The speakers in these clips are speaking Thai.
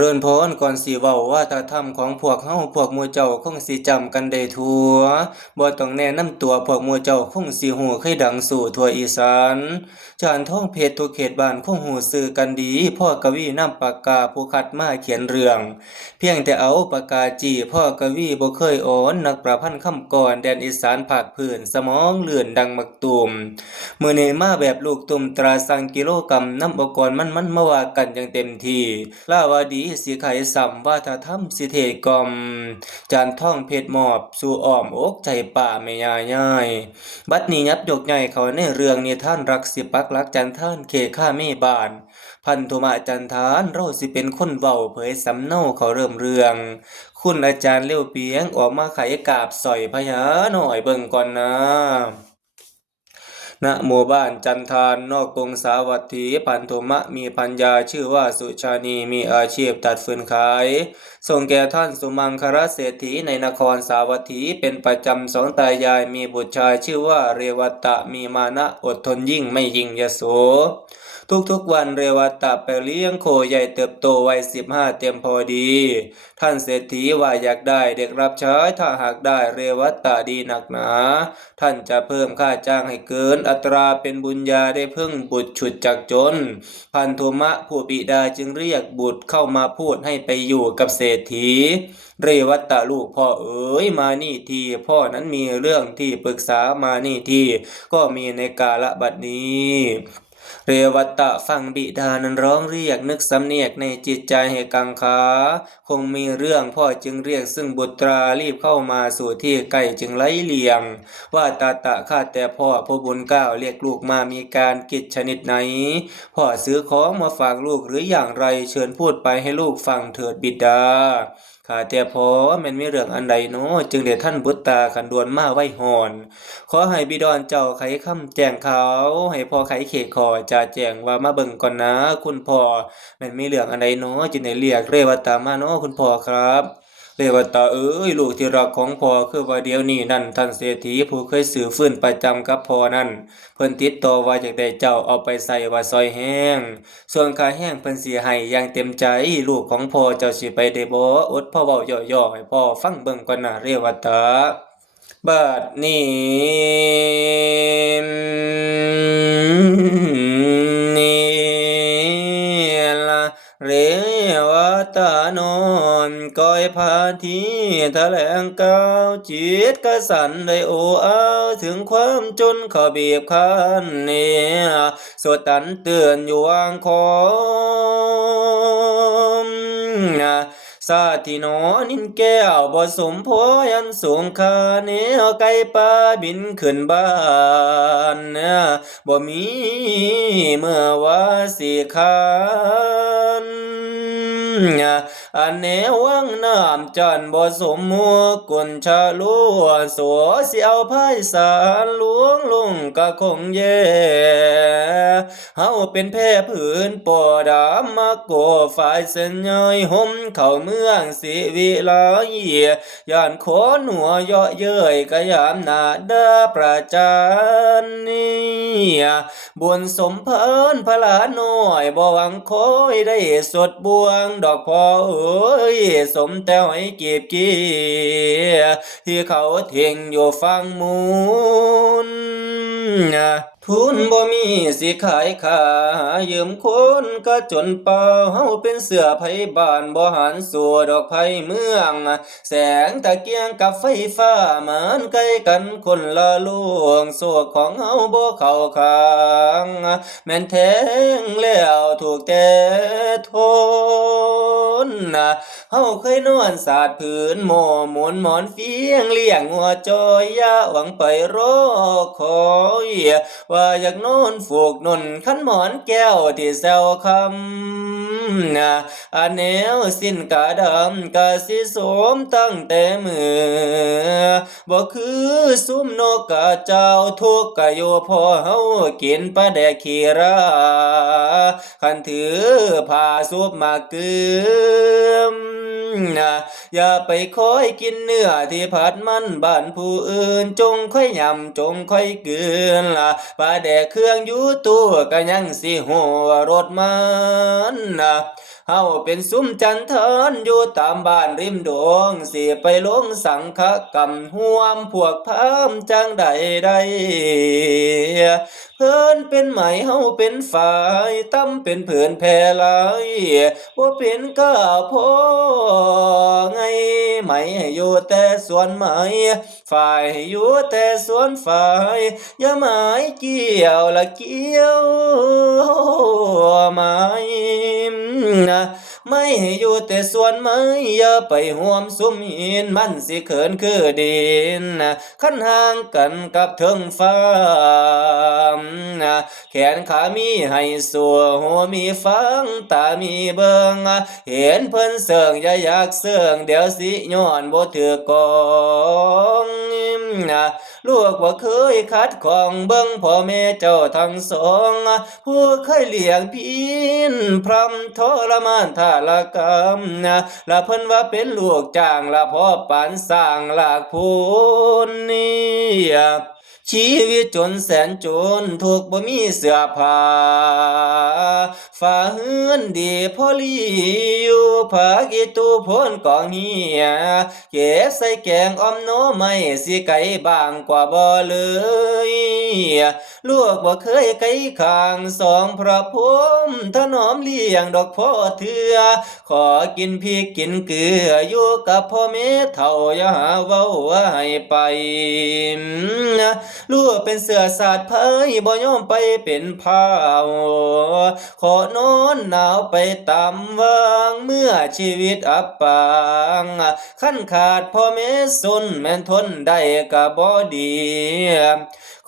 ริญพรก่อนสิเว้าว่าถ้าธรรมของพวกเฮาพวกหมู่เจ้าคงสิจำกันได้ทั่วบ่ต้องแนะนำตัวพวกหมู่เจ้าคงสิฮู้คือดังสู่ทั่วอีสานจานทองเพชรทุกเขตบ้านคงฮู้ชื่อกันดีพ่อกวีนำปากกาผู้คัดมาเขียนเรื่องเพียงแต่เอาปากกาจี้พ่อกวีบ่เคยอ่อนนักประพันธ์คำกรแดนอีสานภาคพื้นสมองเลื่อนดังมักตุ่มมื้อนี้มาแบบลูกตุ่มตราสั่งกิโลกรัมนำอุปกรณ์มันมาว่ากันอย่างเต็มที่ลาวาดีสิไขสัมวาทธรรมสิเทกอมจานท่องเพชรมอบสู่อ้อมอกใจป่าแม่ยาย่ายบัดนี้ยับยกใหญ่เขาในเรื่องนิทานรักสิปักหลักจันทานเขข้าเมบานพันธุมาจันทานเราสิเป็นคนเว้าเผยสำเนาเขาเริ่มเรื่องคุณอาจารย์เลี้ยวเปียงออกมาไขกาบสอยพญาหน่อยเบิ่งก่อนนะณหมู่บ้านจันทานนอกกรุงสาวัตถีพันธุมะมีพัญญาชื่อว่าสุชานีมีอาชีพตัดฟืนขายส่งแก่ท่านสุมังครเศรษฐีในนครสาวัตถีเป็นประจำสองตายายมีบุตรชายชื่อว่าเรวัตะมีมานะอดทนยิ่งไม่ยิ่งยโสทุกๆวันเรวัตะไปเลี้ยงโคใหญ่เติบโตวัย15เต็มพอดีท่านเศรษฐีว่าอยากได้เด็กรับใช้ถ้าหากได้เรวัตะดีหนักหนาท่านจะเพิ่มค่าจ้างให้เกินอัตราเป็นบุญญาได้พึ่งบุตรฉุดจากจนพันธุมะผู้บิดาจึงเรียกบุตรเข้ามาพูดให้ไปอยู่กับเศรษฐีเรวัตะลูกพ่อเอ๋ยมานี่ทีพ่อนั้นมีเรื่องที่ปรึกษามานี่ทีก็มีในกาลบัดนี้เรวัตะฟังบิดานั้นร้องเรียกนึกสำเนียกในจิตใจให้กังขาคงมีเรื่องพ่อจึงเรียกซึ่งบุตรารีบเข้ามาสู่ที่ใกล้จึงไล่เลียงว่าตาข้าแต่พ่อผู้บุญเกล้าเรียกลูกมามีการกิจชนิดไหนพ่อซื้อของมาฝากลูกหรืออย่างไรเชิญพูดไปให้ลูกฟังเถิดบิดาข้าแต่พ่อแม่นมีเรื่องอันใดเนาะจึงได้ท่านบุตตาขันดวนมาไว้หอนขอให้บิดรเจ้าไขคำแจ้งเขาให้พ่อไขเขขอจะแจ้งว่ามาเบิ่งก่อนนะคุณพ่อแม่นมีเรื่องอันใดเนาะจึงได้เรียกเรวตามาเนาะคุณพ่อครับเรวตาเอ้ยลูกที่รักของพ่อคือว่าเดี๋ยวนี้นั่นท่านเศรษฐีผู้เคยซื้อฟืนประจำกับพ่อนั่นเพิ่นติดต่อว่าอยากได้เจ้าเอาไปใส่ว่าซอยแห้งส่วนค่าแห้งเพิ่นสิให้อย่างเต็มใจลูกของพ่อเจ้าสิไปได้บ่อดพ่อเว้าย่อๆให้พ่อฟังเบิ่งก่อนนะเรวตาบัดนี้ละเรวตานอนก้อยพาทีแถลงก้าวจิตกสันได้โอ้อาถึงความจนเขาบีบคั้นเนี่ยสวดตันเตือนอยู่วางคอมซาที่นอนินแก้วบ่สมพอยันสูงคาเนวไก่ป่าบินขึ้นบ้านบ่มีเมื่อว่าสิคานอันแนววังน้ำจันบ่สมมัวกุนชะลัวสัวสิเอาไพศาลหลวงลงก็คงแย่เฮาเป็นแพ้ผืนปอดามมาโกฝ่ายเส้นย่อยห่มเข้าเมืองสิวิไลย่านขอหนัวเยาะเย้ยกะยามหน้าดาประจานนี่บุญสมเพิ่นพลาน้อยบ่หวังคอยได้สดบวงดอกพอเอ้ยสมแต่ให้เก็บเกี่ยที่เขาเทียงอยู่ฟังมูลทุนบ่มีสิขายขายืมคนก็จนเป่าเฮาเป็นเสือไผบ้านบ่หันสู่ดอกไผเมืองแสงตะเกียงกับไฟฟ้ามันใกล้กันคนละลวงโศกของเฮาบ่เข้าข้างแม่นแทงแล้วถูกแต่ทนเฮาเคยนอนสาดผืนหม้อหมุนหมอนเฟียงเลี้ยงหัวจอยยาหวังไปรอคอยว่าอยากนอนฝูกนนขันหมอนแก้วที่แซวคำอันแนวสิ้นกะดำกะสิสมตั้งแต่มือบ่คือซุ่มนกกะเจ้าทุกกะอยู่พอเฮากินปลาแดกขี้ราคันถือผ้าซุบมาเกือมอย่าไปคอยกินเนื้อที่ผัดมันบ้านผู้อื่นจงค่อยยำจงค่อยเกือนปลาแดกเครื่องอยู่ตัวก็ยังสิหัวรสมัน เฮาเป็นซุ้มจันทานอยู่ตามบ้านริมดงสิไปลงสังฆกรรมห่วมพวกพราหมณ์จังใดได้เพิ่นเป็นไหมเฮาเป็นฝ่ายตั้มเป็นเพื่อนแพ่หลายบ่เป็นก้าพอไงไหมให้อยู่แต่สวนไหมฝ่ายให้อยู่แต่สวนฝ่ายอย่าหมายเกี่ยวละเกี่ยวไหมนะไม่ให้อยู่แต่สวนไม้อย่าไปห่วมสุมหินมันสิเขินคือดินคันห่างกันกับเทิงฟ้าแขนขามีให้สัวหัวมีฟังตามีเบิงเห็นเพิ่นเสิงอย่าอยากเสิงเดี๋ยวสิย้อนบ่ถือกองลูกบ่เคยคัดของเบิ่งพ่อแม่เจ้าทั้งสองผู้เคยเลี้ยงพินพรำทรมานทาลกรรมละเพิ่นว่าเป็นลูกจ้างละพ่อปานสร้างหลากพูนนี่ชีวิตจนแสนจนทุกบ่มีเสื้อผ้าฝ่าเฮือนดีพอลีอยู่ผ้ากีตูพ้นกองเหียเก็บใส่แกงออมโนไม่สิไก่บางกว่าบ่เลยลูกบ่เคยไก่ข้างสองพระพรหมถนอมเลี้ยงดอกพ่อเถือขอกินพริกกินเกลืออยู่กับพ่อแม่เฒ่าอย่าหาเว้าว่าให้ไปลูกเป็นเสือสาดไผบ่ยอมไปเป็นพาวขอนอนหนาวไปตามวางเมื่อชีวิตอับปางขั้นขาดพ่อแม่สุนแม่นทนได้ก็บ่ดี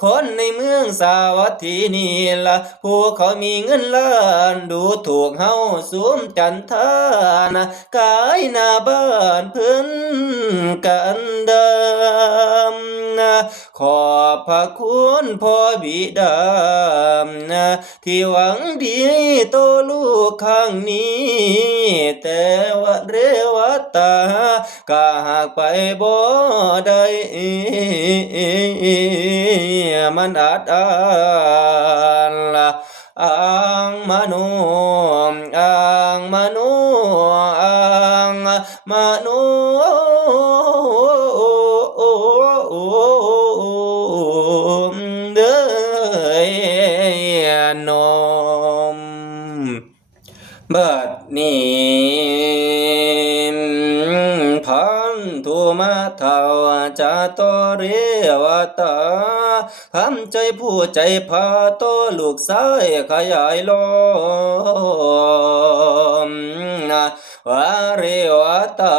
คนในเมืองสาวัตถีนี่ล่ะผู้เขามีเงินล้านดูถูกเฮาสุมจันทานกายหน้าบ้านเพิ่นกันดำขอบพระคุณพ่อบิดาที่หวังดีต่อลูกข้างนี้แต่ว่าเรวตาก็หากไปบ่ได้มันอาจอ่านละอังมโนอังมโนอังมโนเด้อนมบัดนี้พันธุมาเทาจาโตเรวตาทำใจผู้ใจพาโตลูกสายขยายลมวาเรวตา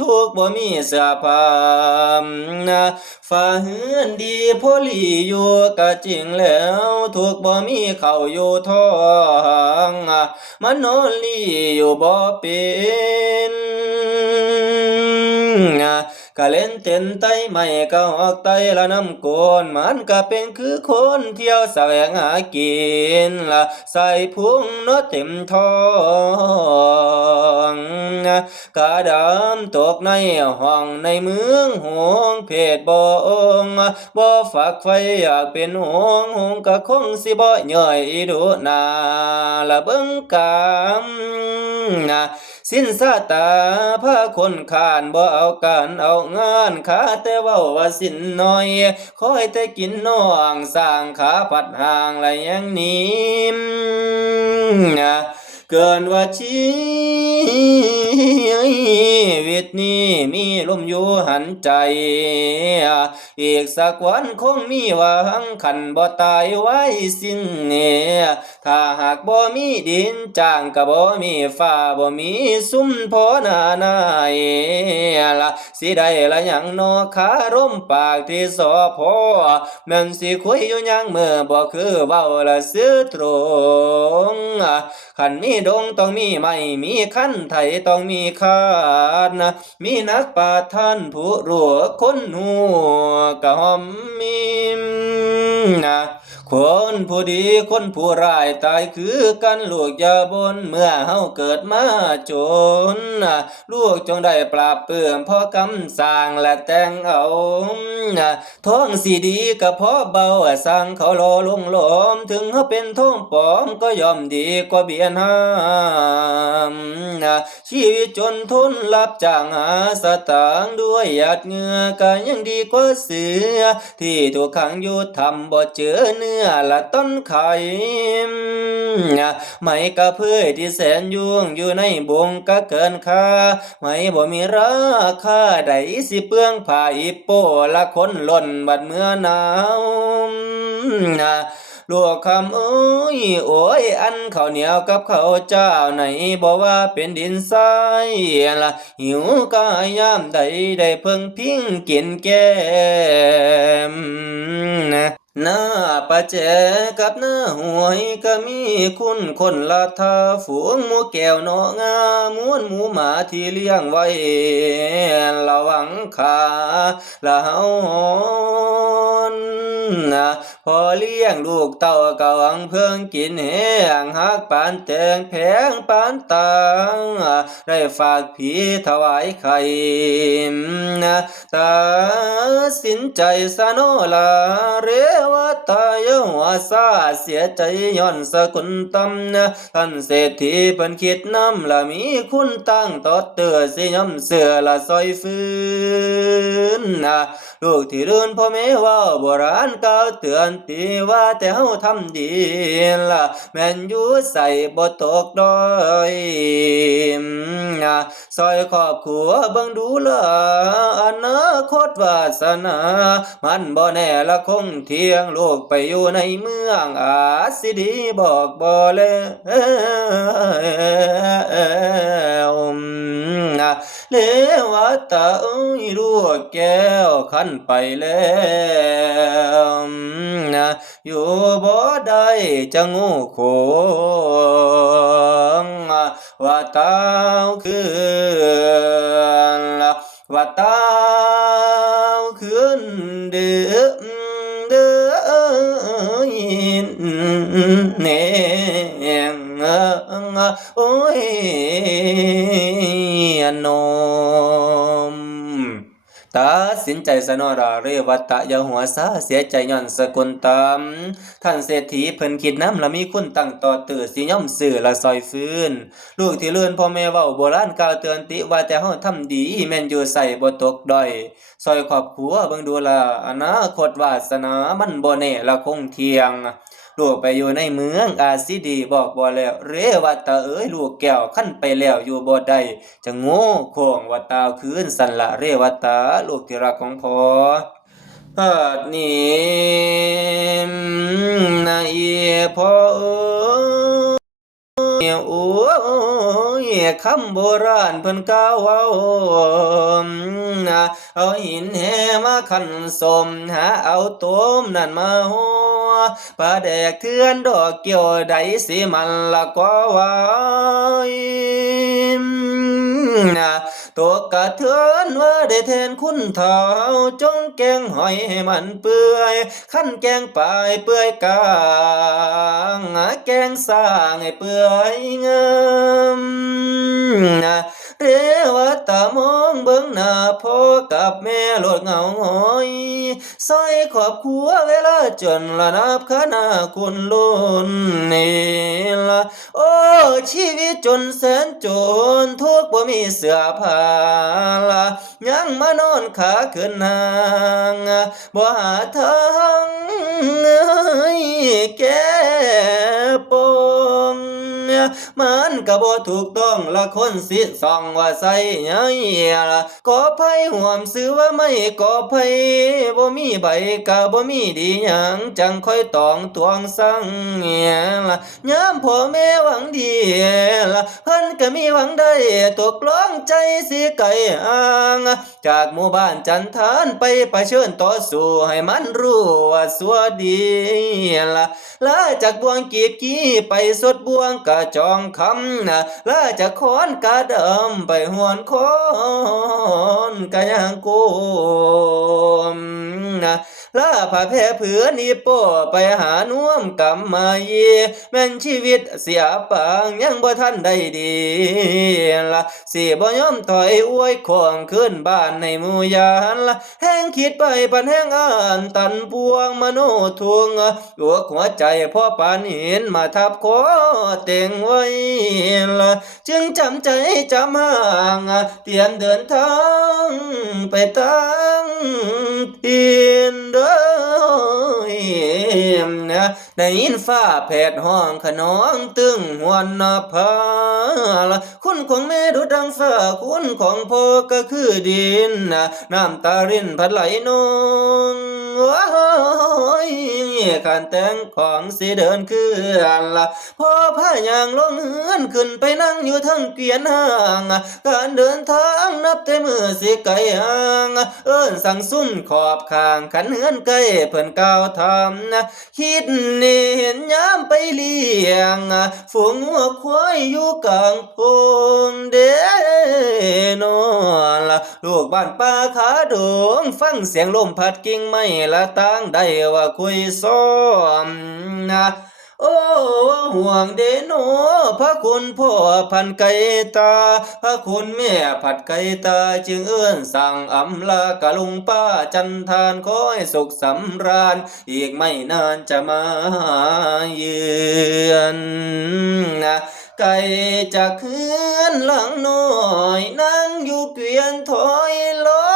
ทุกบ่มีเสื้อผ้าฝ่าเฮือนดีพอลีอยู่ก็จริงแล้วทุกบ่มีข้าวอยู่ท้องมันนอนลีอยู่บ่เป็นก็เล่นเต้นไตไม่ก็ออกไตละน้ำโกนมันก็เป็นคือคนเที่ยวแสวงหากินละใส่พุงเนาะเต็มท้องกะดำตกในห้องในเมืองหงเพศบ่องบ่ฝักไฟอยากเป็นหงก็คงสิบ่ย่อยดูนาละเบิ่งกามสิ้นซาตาพาคนขานบ่เอาการเอางานขาแต่เว้าว่าสิ้นน้อยคอยแต่กินน้องสร้างขาผัดห่างละอย่างนี้เกินว่าชีวิตนี้มีลมอยู่หันใจอีกสักวันคงมีหวังขันบ่ตายไว้สิ้นเนี่ยถ้าหากบ่มีดินจ้างก็บ่มีฟ้าบ่มีซุ้มพอหน้านายละสิได้ละหยังนอขาร่มปากที่สอพอแม่นสิคุยอยู่ยังเมื่อบ่คือเว้าละซื้อตรงขันมีดงต้องมีไม้มีคันไถต้องมีคาดมีนักปราชญ์ท่านผู้รู้คนหัวกะหอมมี คนผู้ดีคนผู้ร้ายตายคือกันลูกอย่าบ่นเมื่อเฮาเกิดมาจนลูกจงได้ปราบเปื้อนเพราะกำสร้างและแต่งเอาท้องสิดีก็เพราะเบาสร้างเขาโลลงหลอมถึงเฮาเป็นท้องปลอมก็ย่อมดีกว่าเบียนหามชีวิตจนทนรับจ้างหาสตางค์ด้วยหยาดเหงื่อก็ยังดีกว่าเสือที่ถูกขังอยู่ทำบ่เจอเนื้อละต้นไข่ไม่กระเพื่อที่แสนยุ่งอยู่ในบงก็เกินค่าไม่บ่มีราคาใดสิเปลืองผ้าอีโปละคนหล่นบัดเมื่อหนาวลูกคำเอ้ยโอ้ยอันข้าวเหนียวกับข้าวเจ้าไหนบอกว่าเป็นดินทรายละหิวก็ยามใดได้เพิ่งพิงกินแก้มหน้าประแจกับหน้าหวยก็มีคุณคนละทาฝูงหมูแก้วเนาะงามวนหมูหมาที่เลี้ยงไว้ระวังขาละเฮาหอนพอเลี้ยงลูกเต้าก็หวังเพิ่งกินแห้งหักปานแตงแพงปานตางได้ฝากผีถวายไข่ตัดสินใจซะโนลาเรวตายหัวซาเสียใจย้อนสกุลตำท่านเศรษฐีเพิ่นคิดน้ำละมีคุณตั้งตอดเตือสิย้ำเสือละซอยฟื้นลูกที่รื่นพ่อแม่ว่าโบราณกล่าวเตือนตีว่าแต่เฮาทำดีละแม่นอยู่ใส่บ่ตกดอยซอยครอบครัวเบิ่งดูละอนาคตวาสนามันบ่แน่ละคงเที่ยงลูกไปอยู่ในเมืองอาจสิดีบอกบ่แล้วเลวตาเอ้ยลูกแก้วขันไปแล้วอยู่บ่ได้จะงูโขงว่าเต้าคือว่าเต้าขึ้นเดือเดือเนงโอ้ยนมตัดสินใจสนอราเรวัตะยาหัวซาเสียใจย้อนสกุลตามท่านเศรษฐีเพิ่นคิดน้ำละมีคุณตั้งต่อตื่อสิย่อมสื่อละซอยฟื้นลูกที่เลื่อนพ่อแม่เว้าโบราณกล่าวเตือนติว่าแต่เฮาทำดีแม่นอยู่ใส่บ่ตกด้อยซอยครอบครัวเบิ่งดูละอนาคตวาสนามันบ่แน่ละคงเที่ยงลูกไปอยู่ในเมืองอาสิดีบอกบ่แล้วเรวัตะเอ้ยลูกแก้วคันไปแล้วอยู่บ่ได้จะโง่โค้งว่าตาวคืนสันละเรวัตะลูกที่รักของพ่อนี้นาเอียพ่อโอ้ยคำโบราณเพิ่นกล่าวเว้าเอาหินแหมาขันสมหาเอาต้มนั่นมาหัวปลาแดกเทือนดอกเกี่ยวใดสิมันละก็ไว้ตัวกระเทือนว่าได้แทนคุณเท่าจงแกงหอยให้มันเปื่อยขั้นแกงปลายเปื่อยกลางแกงสร้างให้เปื่อยงามเรวตามองเบิ่งหน้าพ่อกับแม่โลดเหงาหอยซอยครอบครัวเวลาจนละนับคณะคุณล้นนี่ละโอ้ชีวิตจนแสนจนทุกบ่มีเสื้อผ้าละยังมานอนขาขึ้นห่างบ่หาทางแก้ปมมันก็บ่ถูกต้องละคนสิส่องว่าใส่หยังล่ะก็ไผห่วมซื้อว่าไม่ก็ไผบ่มีใบก็บ่มีดีหยังจังค่อยตองตวงสั่งล่ะยามพ่อแม่หวังดีล่ะเพิ่นก็มีหวังได้ตกลงใจสิไกลห่างจากหมู่บ้านจันทานไปเผชิญต่อสู้ให้มันรู้ว่าสัวดีล่ะลาจากบวงกีบกี้ไปสดบวงกะจองคำลาจากขอนกะดำไปหวนคอนกะยังโกม ลาผ้าแพร่เผือนีโป้ไปหาน่วมกำมาเยแม่นชีวิตเสียปางยังบ่ทันได้ดีละสิบ่ยอมถอยอวยของขึ้นบ้านในหมู่ยานละแห้งคิดไปปันแห้งอ่านตันปวงมโนทวงหัวใจพ่อปานเห็นมาทับคอเต็งไว้ละจึงจำใจจำห่างเตรียมเดินทางไปตั้งทินเด้อได้ยินฟ้าแผดห้องขนองตึงหวนนภาละคุณของแม่ดูดังฟ้าคุณของพ่อก็คือดินน้ำตารินพัดไหลนองว้ายการแต่งของสิเดินคือละพ่อพายางลงเฮือนขึ้นไปนั่งอยู่ทั้งเกวียนห่างการเดินทางนับแต่มือสิไกลห่างเอิ้นสั่งซุ่มขอบข้างขันเฮือนไกลเพิ่นก้าวทำคิดนี่เห็นยามไปเลี้ยงฝูงวัวควายอยู่กลางพงเด้นอละลูกบ้านป่าขาดงฟังเสียงลมพัดกิ่งไม้ละต่างได้ว่าคุยซ้อมโอ้ห่วงเดโนพระคุณพ่อพันไก่ตาพระคุณแม่ผัดไก่ตาจึงเอื้อนสั่งอำลากะลุงป้าจันทานขอให้สุขสำราญอีกไม่นานจะมาเยือนไก่จะคืนหลังน้อยนั่งอยู่เกวียนถอยลอ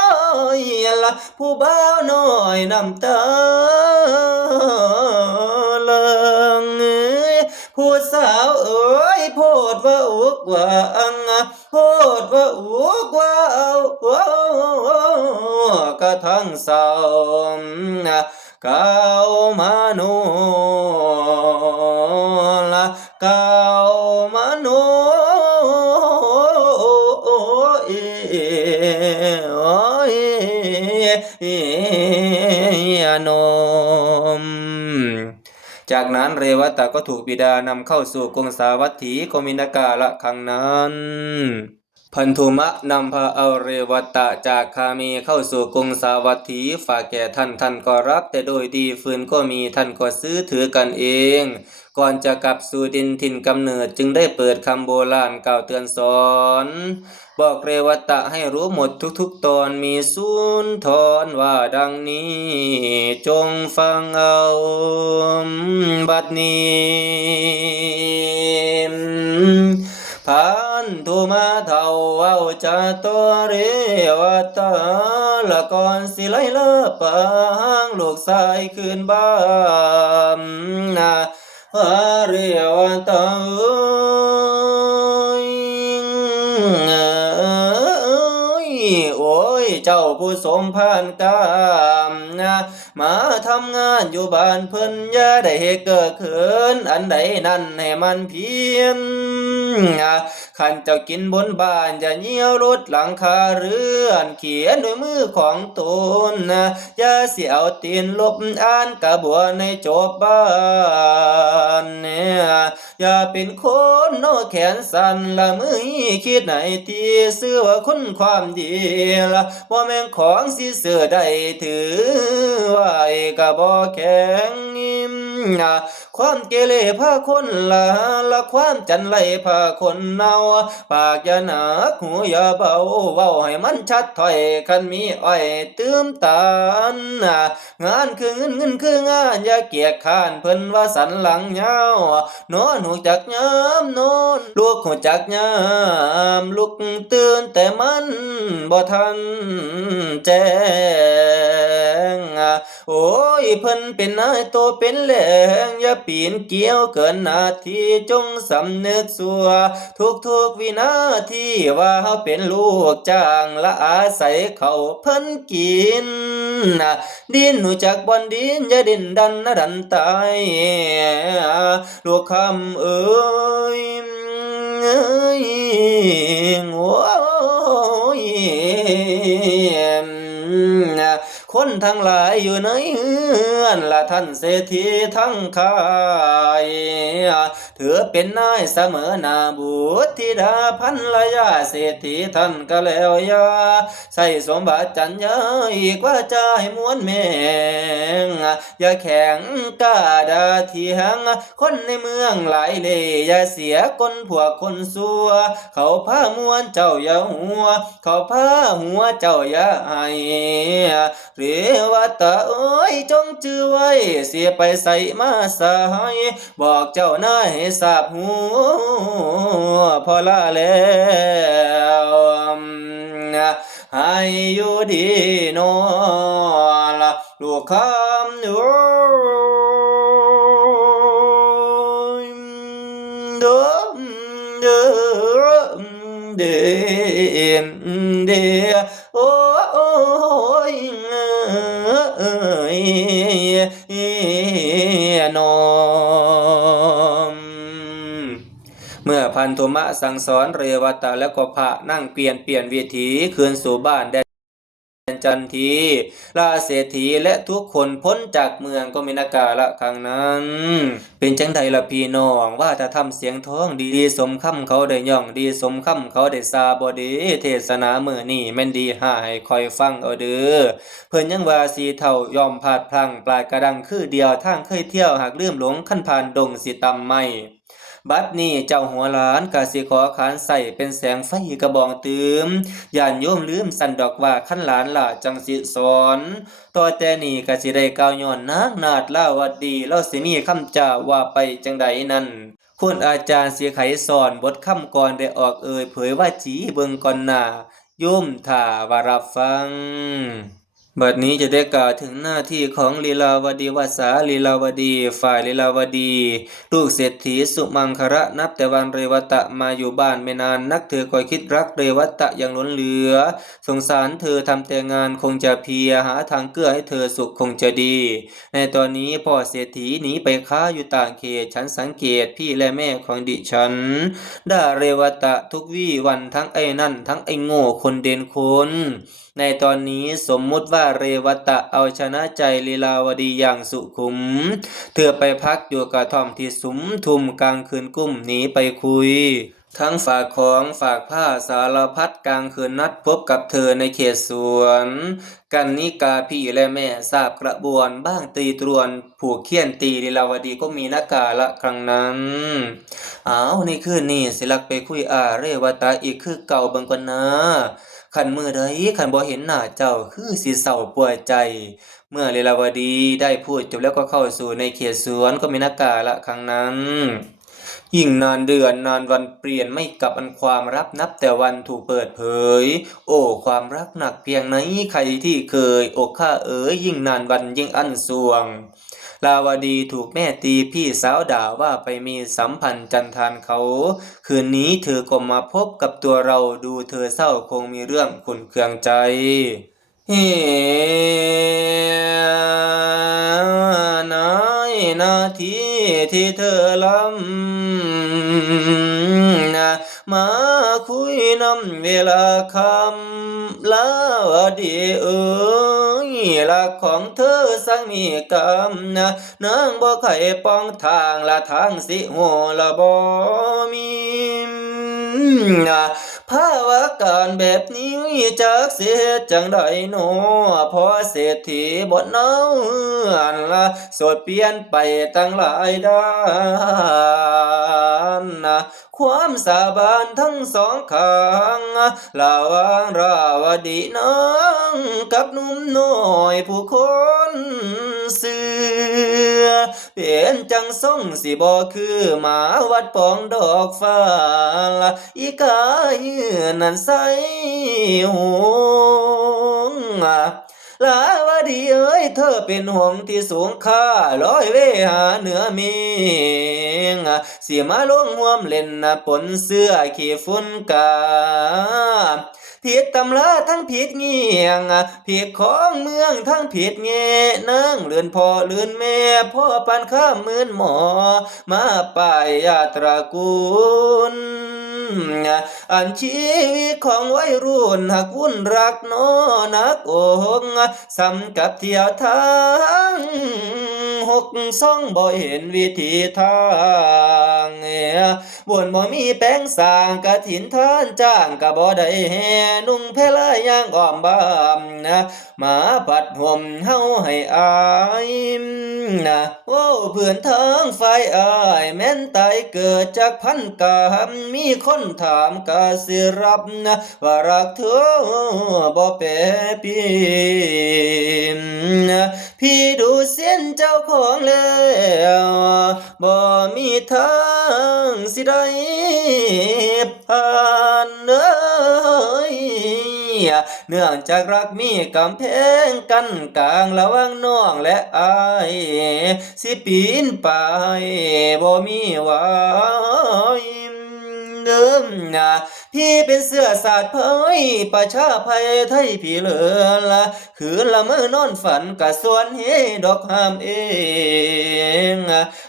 ยละผู้บ่าวน้อยน้ำตาเลิงผู้สาวเอ๋ยโพดว่าอุกว่าอังโพดว่าอุกว่าเอากระทั่งเศร้าก้าวมาโนละก้าวมาโนนมจากนั้นเรวตะก็ถูกบิดานำเข้าสู่กรุงสาวัตถีก็มีนากาละครั้งนั้นพันธุมะนำพาเอาเรวตะจากคามีเข้าสู่กรุงสาวัตถีฝากแก่ท่านก็รับแต่โดยดีฟืนก็มีท่านก็ซื้อถือกันเองก่อนจะกลับสู่ดินถิ่นกำเนิดจึงได้เปิดคำโบราณกล่าวเตือนสอนบอกเรวตะให้รู้หมดทุกตอนมีสุนทรว่าดังนี้จงฟังเอาบัดนี้พันธุมาเท่าเอาจะตัวเรวตะละก่อนสิไลเลิปางลูกชายคืนบ้านเรวตะโอ้ยเจ้าผู้สมภารกามมาทำงานอยู่บ้านเพิ่นอย่าได้เกิดเขินอันใดนั่นให้มันเพียนขันเจ้ากินบนบ้านอย่าเยี่ยวรถหลังคาเรือนเขียนด้วยมือของตนอย่าเสียเอาตีนลบอ่านกระบวนในจบบ้านอย่าเป็นคนโนแขนสั่นละมือคิดไหนที่ซื้อว่าคนความดีละบ่แม่งของสิเสือได้ถือไว้กะบ่แข็งความเกเรพาคนละความจันไรพาคนเนาปากอย่าหนักหูอย่าเบาเว้าให้มันชัดถ้อยคันมีอ้อยตื้มตาลงานคือเงินคืองานอย่าเกียจข้านเพิ่นว่าสันหลังยาวนอนหูจักยามนอนลูกหูจักยามลุกตื่นแต่มันบ่ทันแจ้งโอ้ยเพิ่นเป็นนายโตเป็นแหลงอย่าปีนเกี่ยวเกินหน้าที่จงสำนึกสัวทุกวินาทีว่าเฮาเป็นลูกจ้างละอาศัยเขาเพิ่นกินดินหูจักบ่อนดินอย่าดินดันดันตายลูกคำเอ้ยโอ้ยคนทั้งหลายอยู่ในเฮือนละท่านเศรษฐีทั้งขาย ถือเป็นนายเสมอหนาบุตรธิดาพันรยาเศรษฐีท่านก็แล้วยาใส่สมบัติจันยาอีกว่าจะให้มวลแมงอย่าแข็งกล้าดาเถียงคนในเมืองหลายเล่อย่าเสียคนพวกคนซัวเขาพามวนเจ้าอย่าหัวเขาพาหัวเจ้าอย่าให้เรวตะเอ้ยจงจื้อไว้เสียไปใส่มาสายบอกเจ้านายให้ทราบหูพอละแล้วให้อยู่ดีนอนละลูกคำอยู่เด้อเด้อเด้อเด้อโอ้ยนอมเมื่อพันธุมะสั่งสอนเรวตะและก็พระนั่งเปลี่ยนวิถีคืนสู่บ้านแดนจันทีราเศรษฐีและทุกคนพ้นจากเมืองก็มีนากาละครั้งนั้นเป็นจังใดล่ะพี่น้องว่าจะทำเสียงท้องดีสมคำเขาได้ย่องดีสมคำเขาได้ซาบดีเทศนามื้อนี้แม่นดีหาให้คอยฟังเอาเด้อเพิ่นยังว่าสีเฒ่ายอมพลาดพลั้งปลายกระดังคือเดียวทางเคยเที่ยวหากลืมหลงคันผ่านดงสิตำไม่บัดนี้เจ้าหัวหลานกะสิขอขานใส่เป็นแสงไฟกระบองตืมย่านโยมลืมสั่นดอกว่าคันหลานล่ะจังสิสอนต่อแต่นี้กะสิได้กล่าวย้อนนางนาฏลาวดีเราสิมีคำจาว่าไปจังใดนั้นคุณอาจารย์สิไขสอนบทคำก่อนได้ออกเผยว่าจีเบิ่งก่อนหน้าโยมถ้าว่ารับฟังบัดนี้จะได้กล่าวถึงหน้าที่ของลีลาวดีวสาลีลาวดีฝ่ายลีลาวดีลูกเศรษฐีสุมังคระนับแต่วันเรวตะมาอยู่บ้านไม่นานนักเธอคอยคิดรักเรวตะอย่างล้นเหลือสงสารเธอทำแต่งานคงจะเพียหาทางเกื้อให้เธอสุขคงจะดีในตอนนี้พ่อเศรษฐีหนีไปค้าอยู่ต่างเขตฉันสังเกตพี่และแม่ของดิฉันด่าเรวตะทุกวี่วันทั้งไอ้นั่นทั้งไอ้โง่คนเด่นคนในตอนนี้สมมุติว่าเรวตะเอาชนะใจลีลาวดีอย่างสุขุมเธอไปพักอยู่กระท่อมที่สุมทุมกลางคืนกุ้มหนีไปคุยทั้งฝากของฝากผ้าสารพัดกลางคืนนัดพบกับเธอในเขตสวนกันนิกาพี่และแม่ทราบกระบวนบ้างตีตรวนผูกเขี้ยนตีลีลาวดีก็มีนากาละครั้งนั้นในคืนนี้สิลักไปคุยเรวตะอีกคือเก่าเบิ่งก่อนนะขันมือใดขันบ่เห็นหน้าเจ้าคือสิเศร้าป่วยใจเมื่อลีลาวดีได้พูดจบแล้วก็เข้าสู่ในเขตสวนก็มีนากาละครั้งนั้นยิ่งนานเดือนนานวันเปลี่ยนไม่กลับอันความรักนับแต่วันถูกเปิดเผยโอ้ความรักหนักเพียงไหนใครที่เคยอกข้ายิ่งนานวันยิ่งอั้นสวงลาวดีถูกแม่ตีพี่สาวด่าว่าไปมีสัมพันธ์จันทานเขาคืนนี้เธอก็มาพบกับตัวเราดูเธอเศร้าคงมีเรื่องขุ่นเคืองใจเฮ้นายนาทีที่เธอลำมาคุยนำเวลาคำแล้วดีรักของเธอสังมีกรรมนางบ่ไข่ป้องทางละทางสิโหละบ่มีภาวะการแบบนี้จากเสียจังใดโนพอเศรษฐีบ่เนาอันละโสดเปลี่ยนไปตั้งหลายด้านความสาบานทั้งสองข้างระหว่างราวดีนางกับหนุ่มน้อยผู้คนเสือเป็นจังทรงสิบ่คือหมาวัดปองดอกฟ้าอีกายนั่นใสหงลาวดีเธอเป็นห่วงที่สูงค่าลอยเวหาเหนือเมงเสียมาล่วงห่วมเล่นปนเสื้อขี้ฝุ่นกาผิดตำราทั้งผิดเงียงผิดของเมืองทั้งผิดแง่นั่งเลื่อนพ่อเลื่อนแม่พ่อปันข้ามมื่นหมอมาป้ายยาตระกูลอันชีวิตของวัยรุ่นหักวุ่นรักน้อนักอกสำกับเที่ยวทางหกซ่องบ่เห็นวิธีทาง งบุญบ่มีแป้งสร้างกฐินทานจ้างก็บ่ได้แห่นุ่งเพลายางอ้อมบ้านมาผัดห่มเฮาให้อายโอ้เพื่อนทางฝ่ายอายแม่นตายเกิดจากพันกามมีคนถามก็สิรับว่ารักเธอบ่แปรเปลี่ยนพี่ดูเส้นเจ้าของแล้วบ่มีทางสิได้ผ่านเนื่องจากรักมีกำแพงกันกลางระหว่างน้องและอายสิปีนไปบ่มีหวังเดิมพี่เป็นเสื้อสาดเผยประชาภัยไทยพี่เหลือละคืนละมื้อนอนฝันกะส่วนเฮดอกหามเอง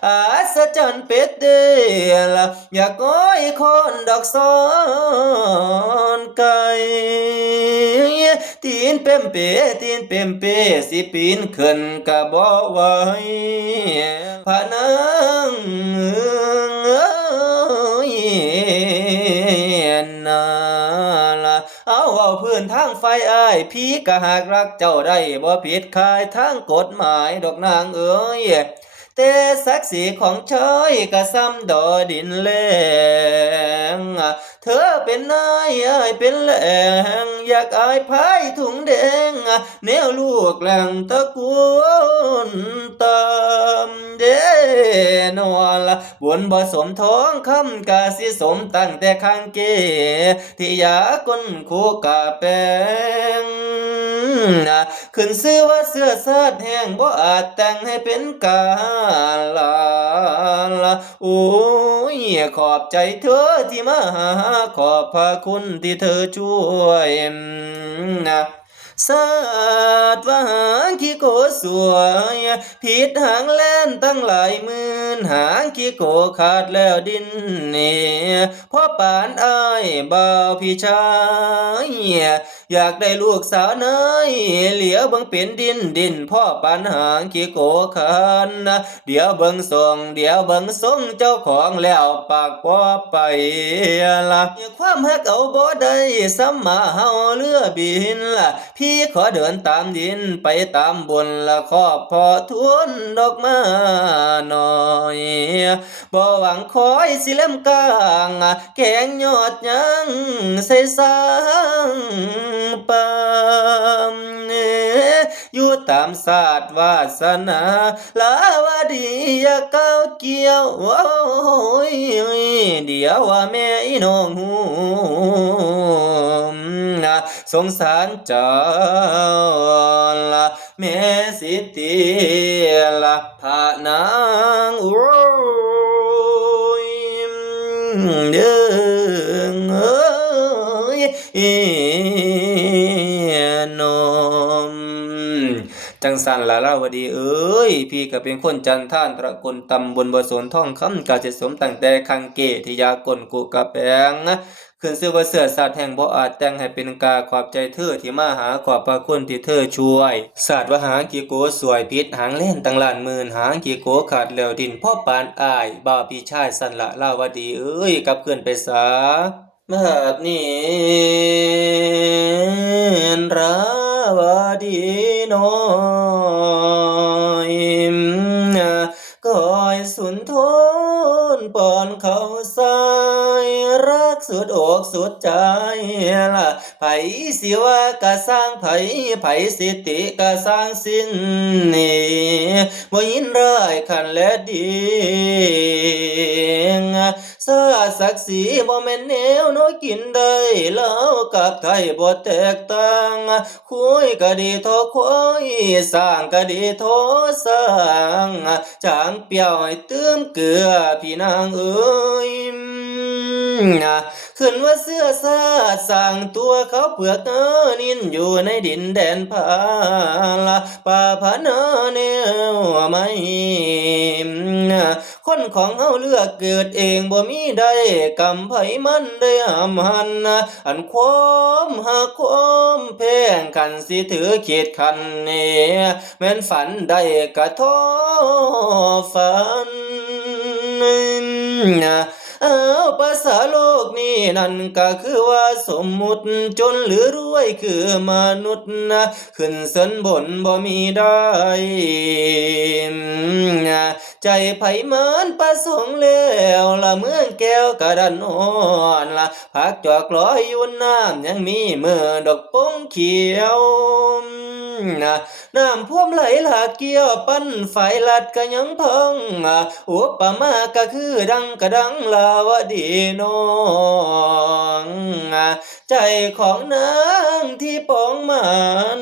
อาศจรรย์เป็ดเดละอยากก้อยคนดอกซ้อนไก่ตีนเป้มเป๋ตีนเป้มเป๋สิปีนขึ้นกะบ่ไหวพะนังนาละเอาเพื่อนทางไฟอ้ายพี่ก็หากรักเจ้าได้บ่ผิดคายทางกฎหมายดอกนางเอ้ยแต่ศักดิ์ศรีของชายก็ซ้ำดอดินแลงเธอเป็นนายอ้ายเป็นแหลงอยากอายพายถุงแดงแนวลูกแหล่งตะกูลตามเด้นวลบุญบ่สมท้องคำกาสิสมตั้งแต่ข้างเกที่อยากก้นคู่กะแปงขึ้นซื้อว่าเสื้อซาดแห้งบ่อาจแต่งให้เป็นกาลาโอ้ยขอบใจเธอที่มาหาขอบพระคุณที่เธอช่วยศาสตร์ว่าหางขี้โกสวยผิดหางแล่นตั้งหลายหมื่นหางขี้โกขาดแล้วดินพ่อปานอ้ายบ่าวพี่ชายอยากได้ลูกสาวน้อยเหลียวเบิ่งเป็นดินพ่อปานหางขี้โกขันเดี๋ยวเบิ่งส่งเจ้าของแล้วปากบ่ไปละความฮักเอาบ่ได้ซ้ำมาเฮาเรือบินล่ะพี่ขอเดินตามดินไปตามบนละขอบพอทวนดอกมาหน่อยบ่หวังคอยสิเล่มกลางแกงยอดยังใส่สางปามอยู่ตามศาสตร์วาสนาลาวาดีอย่าก้าวเกี่ยวโอ้ยเดี๋ยวว่าแม่อีน้องหูสงสารเจ้าละแม่สิตีละพระนางโอ้ยเด้อเอ้ยนมจังสันละเล่าวดีเอ้ยพี่ก็เป็นคนจันท่านตระกูลตำบลบ่สนท่องคำกาเจ็ดสมตั้งแต่คังเกที่ยากลกูกะแปงขึ้นชื่อว่าเสื้อสาดแห่งบ่อาจแต่งให้เป็นกาขอบใจเธอที่มาหาขอบพระคุณที่เธอช่วยศาสตร์ว่าหางกีโกสวยพิษหางเล่นตั้งล้านหมื่นหางกีโกขาดแล้วดินพ่อปานอ้ายบ่าวพี่ชายสันละเล่าวดีเอ้ยกลับคืนไปซะมาดนี้ราวดีน้อยก้อยสุนทรปอนเขาสายรักสุดอกสุดใจล่ะไผสิว่ากะสร้างไผสิติกะสร้างสิ้นนี่บ่ยินร้ายคันและดีสาศักดิ์ศรีบ่แม่นแนวน้อยกินได้แล้วกับไทยบ่แตกต่างคุยก็ดีทอคุยสร้างก็ดีทอสร้างจางเปรี้ยวให้เติมเกลือพี่นางเอ้ยขึ้นว่าเสื้อซาดสั่งตัวเขาเปลือกนินอยู่ในดินแดนพาลาป่าพนาแนวไม่คนของเฮาเลือกเกิดเองบ่มีได้กำไผมันได้หำหันอันความหักความแพงกันสิถือขีดคันนี่แม่นฝันได้กะท้อฝัน นะภาษาโลกนี้นั่นก็คือว่าสมมุติจนหรือรวยคือมนุษย์นะขึ้นเส้นบนบ่มีได้นะใจไผมันประสงค์แล้วละเมืองแก้วกระดันอ่อนละพักจอกลอยอยู่น้ำยังมีมือดอกปงเขียวนะน้ำท่วมไหลหลากเกี่ยวปั้นไฟลัดก็ยังพังอุปมาก็คือดังกระดังลาวดีน้องใจของนางที่ปองมัน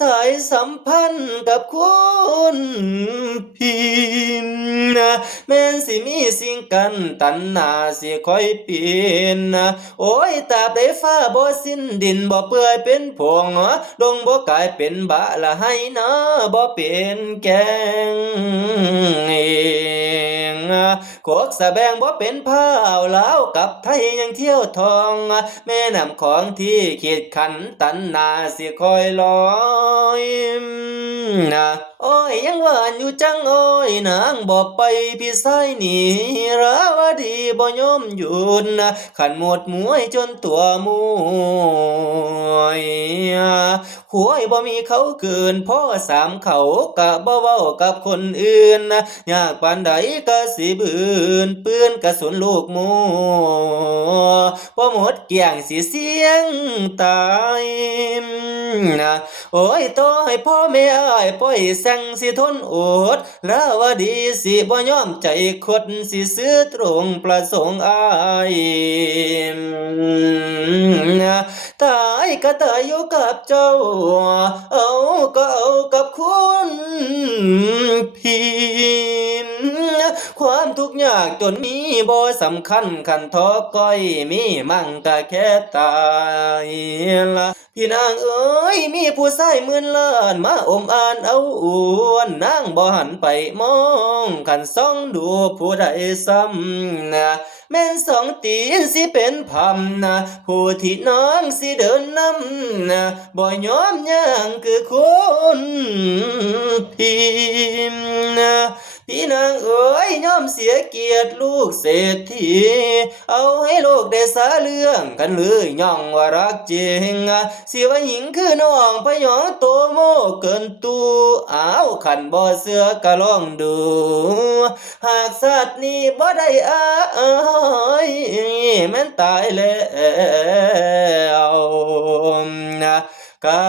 สายสัมพันธ์กับคุณพิมพ์แม่นสิมีสิ่งกันตันหนาสิคอยเปลี่ยนโอ้ยตราบใดฟ้าบ่สิ้นดินบ่เปื่อยเป็นผงลงบ่กลายเป็นบะละให้นะบ่เป็นแกงเองโคกสะแบงบ่เป็นผ้าเอาลาวกับไทยยังเที่ยวทองแม่น้ำของที่ขีดขันตันนาสิคอยลอยโอ้ยยังหวานอยู่จังโอ้ยนางบอกไปพี่ชายหนีราวดีบ่ยอมหยุดขันหมดมวยจนตัวมวยหวยบ่มีเขาเกินพ่อสามเขากะบ่เว้ากับคนอื่นยากปานใดก็สิบืนปืนกระสุนลูกหมูบ่หมดเกี่ยงสิเสียงตายโอ้ยต่อให้พ่อแม่อ้ายปล่อยแซงสิทนอดลาวดีสิบ่ยอมใจคดสิซื้อตรงประสงค์อ้ายตายก็ตายอยู่กับเจ้าเอาก็เอากับคุณพิมพ์ความทุกข์ยากจนมีบ่สำคัญคันท้อก้อยมีมั่งก็แค่ตายละพี่นางเอ้ยมีผู้ชายหมื่นล้านมาอมอ่านเอาอวนนางบ่หันไปมองคันส่องดูผู้ใดซ้ำแม่นสองตีนสิเป็นพำผู้ที่น้องสิเดินนำบ่ยอมย่างคือคนพิมพ์พี่นางเอ๋ยยอมเสียเกียรติลูกเศรษฐีเอาให้โลกได้สาเรื่องกันเลยย่องว่ารักจริงสิว่าหญิงคือน้องพยองโตโมเกินตูอ้าวขันบ่เสือก็ลองดูหากสัตว์นี้บ่ได้แม่นตายแล้วกา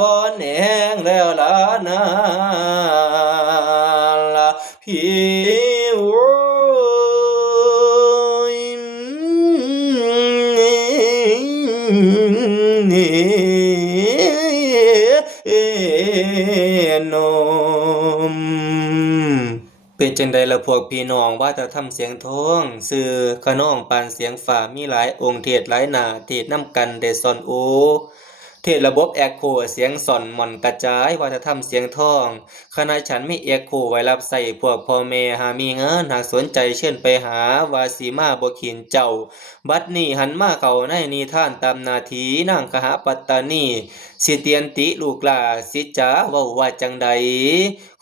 บ่แหงแล้วล่ะนะพี่โว้ยนมเป็นจังใดละพวกพี่น้องว่าจะทำเสียงท้องสื่อขน้องปานเสียงฝ่ามีหลายองค์เทศหลายหน้าเทศน้ำกันได้ซ่อนโอเทศระบบแอคโคเสียงส่อนหม่อนกระจายว่าจะทำเสียงท้องคณะฉันมีแอคโคไว้รับใส่พวกพ่อแม่หามีเงินหากสนใจเชิญไปหาวาสีมาบ่ขินเจ้าบัดนี้หันมาเข้าในนิทานตามนาทีนางกหปัตตานีสิเตียนติลูกหลาสิจ๋าเว้าว่าจังใด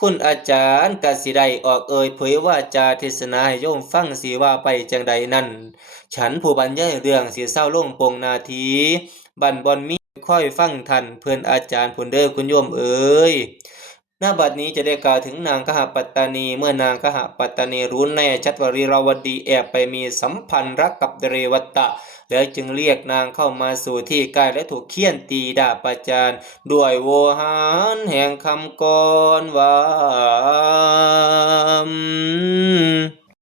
คุณอาจารย์กสิได้ออกเผยว่าจาเทศนาให้โยมฟังสิว่าไปจังใดนั่นฉันผู้บรรยายเรื่องสิเศร้าลงปงนาทีบันบอนมีค่อยฟังทันเพื่อนอาจารย์ผลเด้อคุณโยมเอ๋ยหน้าบัดนี้จะได้กล่าวถึงนางกหปัตตานีเมื่อนางกหปัตตานีรู้แน่ชัดว่าลีราวดีแอบไปมีสัมพันธ์รักกับเรวตะแล้วจึงเรียกนางเข้ามาสู่ที่ใกล้และถูกเคี่ยนตีดาประจานด้วยโวหารแห่งคำกรว่า